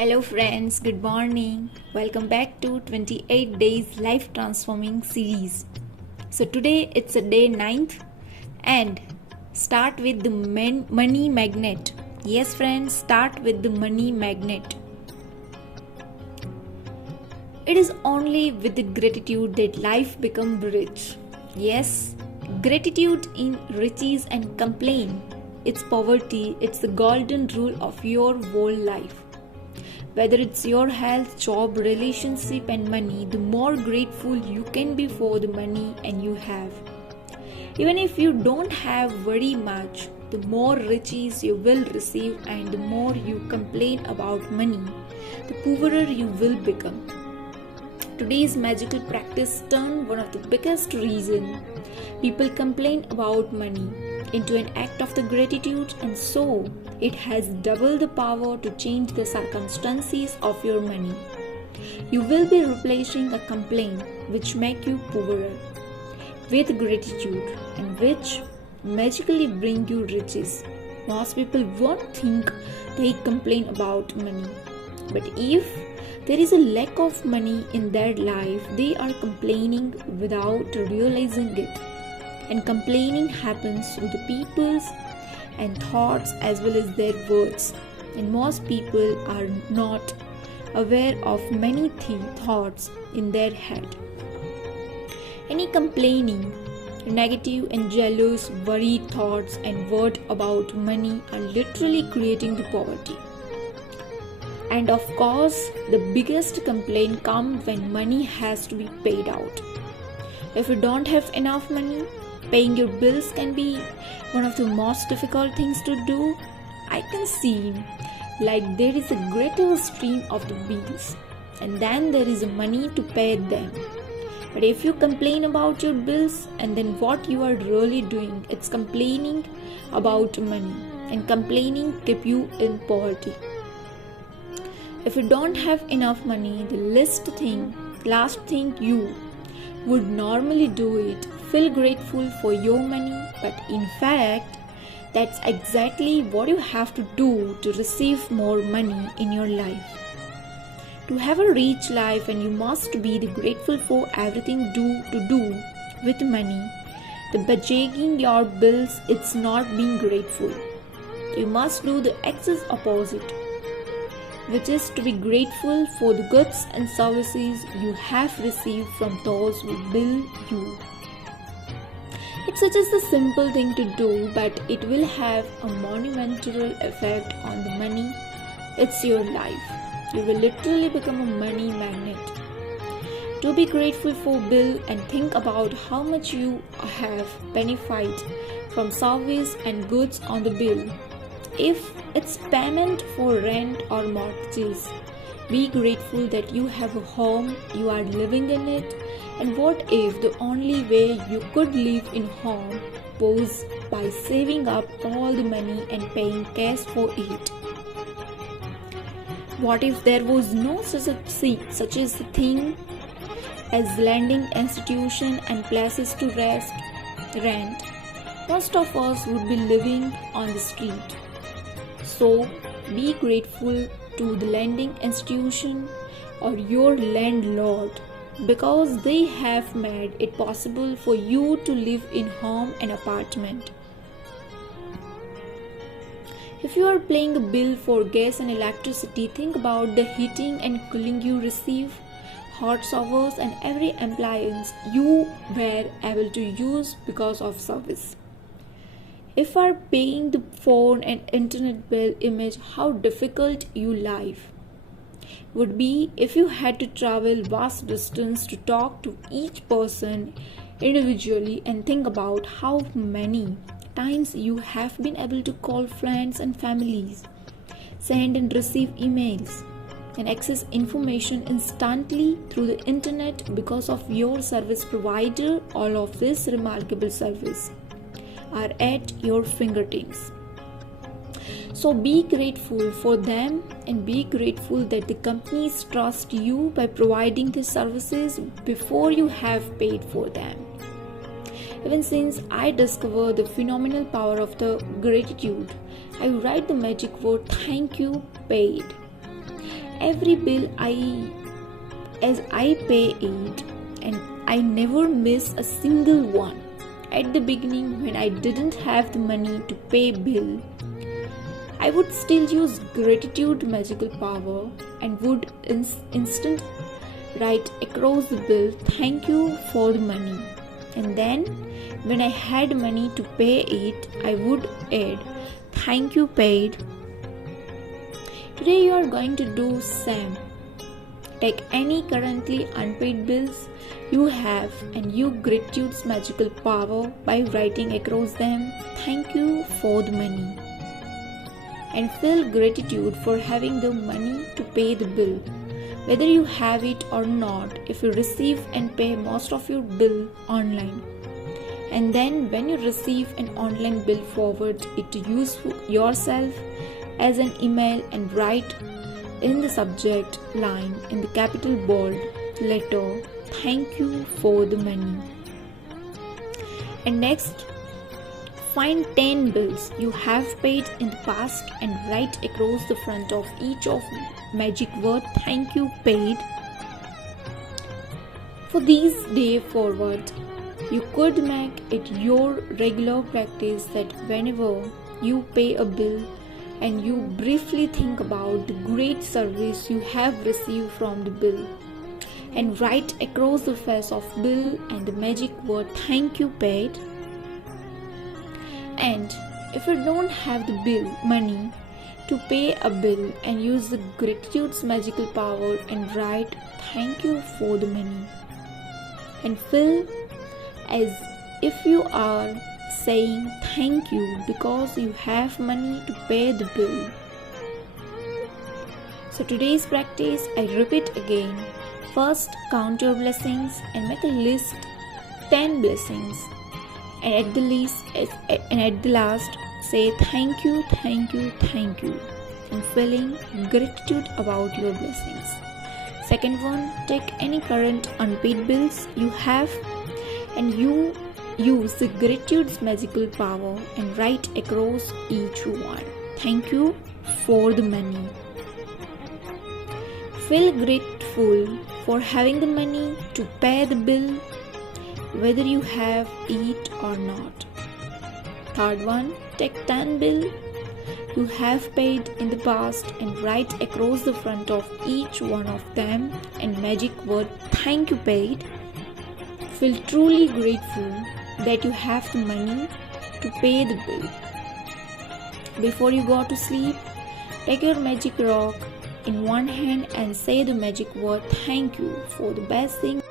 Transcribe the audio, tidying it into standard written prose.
Hello friends, good morning. Welcome back to 28 Days Life Transforming series. So today it's a day 9th and start with the money magnet. Yes friends, start with the money magnet. It is only with the gratitude that life becomes rich. Yes, gratitude in riches and complain. It's poverty, it's the golden rule of your whole life. Whether it's your health, job, relationship and money, the more grateful you can be for the money and you have. Even if you don't have very much, the more riches you will receive and the more you complain about money, the poorer you will become. Today's magical practice turned one of the biggest reasons people complain about money into an act of the gratitude, and so it has double the power to change the circumstances of your money. You will be replacing a complaint which make you poorer with gratitude and which magically bring you riches. Most people won't think they complain about money, but if there is a lack of money in their life, they are complaining without realizing it. And complaining happens through the people's and thoughts as well as their words. And most people are not aware of many thoughts in their head. Any complaining, negative and jealous, worried thoughts and words about money are literally creating the poverty. And of course, the biggest complaint comes when money has to be paid out. If you don't have enough money, paying your bills can be one of the most difficult things to do. I can see like there is a greater stream of the bills and then there is money to pay them. But if you complain about your bills and then what you are really doing, it's complaining about money, and complaining keep you in poverty. If you don't have enough money, the last thing you would normally do it, feel grateful for your money, but in fact, that's exactly what you have to do to receive more money in your life. To have a rich life, and you must be grateful for everything to do with money. The budgeting your bills, it's not being grateful. You must do the exact opposite, which is to be grateful for the goods and services you have received from those who bill you. It's such a simple thing to do, but it will have a monumental effect on the money. It's your life. You will literally become a money magnet. To be grateful for bill and think about how much you have benefited from service and goods on the bill. If it's payment for rent or mortgages, be grateful that you have a home, you are living in it. And what if the only way you could live in home was by saving up all the money and paying cash for it? What if there was no such a thing as lending institution and places to rent? Most of us would be living on the street. So be grateful to the lending institution or your landlord, because they have made it possible for you to live in home and apartment. If you are paying a bill for gas and electricity, think about the heating and cooling you receive, hot showers and every appliance you were able to use because of service. If you are paying the phone and internet bill, imagine how difficult your life would be if you had to travel vast distance to talk to each person individually, and think about how many times you have been able to call friends and families, send and receive emails, and access information instantly through the internet because of your service provider. All of this remarkable service are at your fingertips. So be grateful for them and be grateful that the companies trust you by providing these services before you have paid for them. Even since I discovered the phenomenal power of the gratitude, I write the magic word thank you paid. every bill as I pay it, and I never miss a single one. At the beginning, when I didn't have the money to pay bill, I would still use gratitude magical power and would instant write across the bill, thank you for the money. And then when I had money to pay it, I would add, thank you paid. Today you are going to do same. Take any currently unpaid bills you have and use gratitude's magical power by writing across them, thank you for the money. And feel gratitude for having the money to pay the bill. Whether you have it or not, if you receive and pay most of your bill online. And then when you receive an online bill, forward it to yourself as an email and write in the subject line in the capital bold letter, thank you for the money. And next, find 10 bills you have paid in the past and write across the front of each of magic word, thank you paid. For these day forward, you could make it your regular practice that whenever you pay a bill and you briefly think about the great service you have received from the bill, and write across the face of bill and the magic word, thank you paid. And if you don't have the bill money to pay a bill, and use the gratitude's magical power and write thank you for the money, and feel as if you are saying thank you because you have money to pay the bill. So today's practice, I repeat again. First, count your blessings and make a list 10 blessings, and at the last say thank you, thank you, thank you, and feeling gratitude about your blessings. Second one, take any current unpaid bills you have and you use the gratitude's magical power and write across each one, thank you for the money. Feel grateful for having the money to pay the bill, whether you have it or not. Third one, take 10 bills you have paid in the past and write across the front of each one of them and magic word, thank you paid. Feel truly grateful that you have the money to pay the bill. Before you go to sleep, take your magic rock in one hand and say the magic word, thank you for the best thing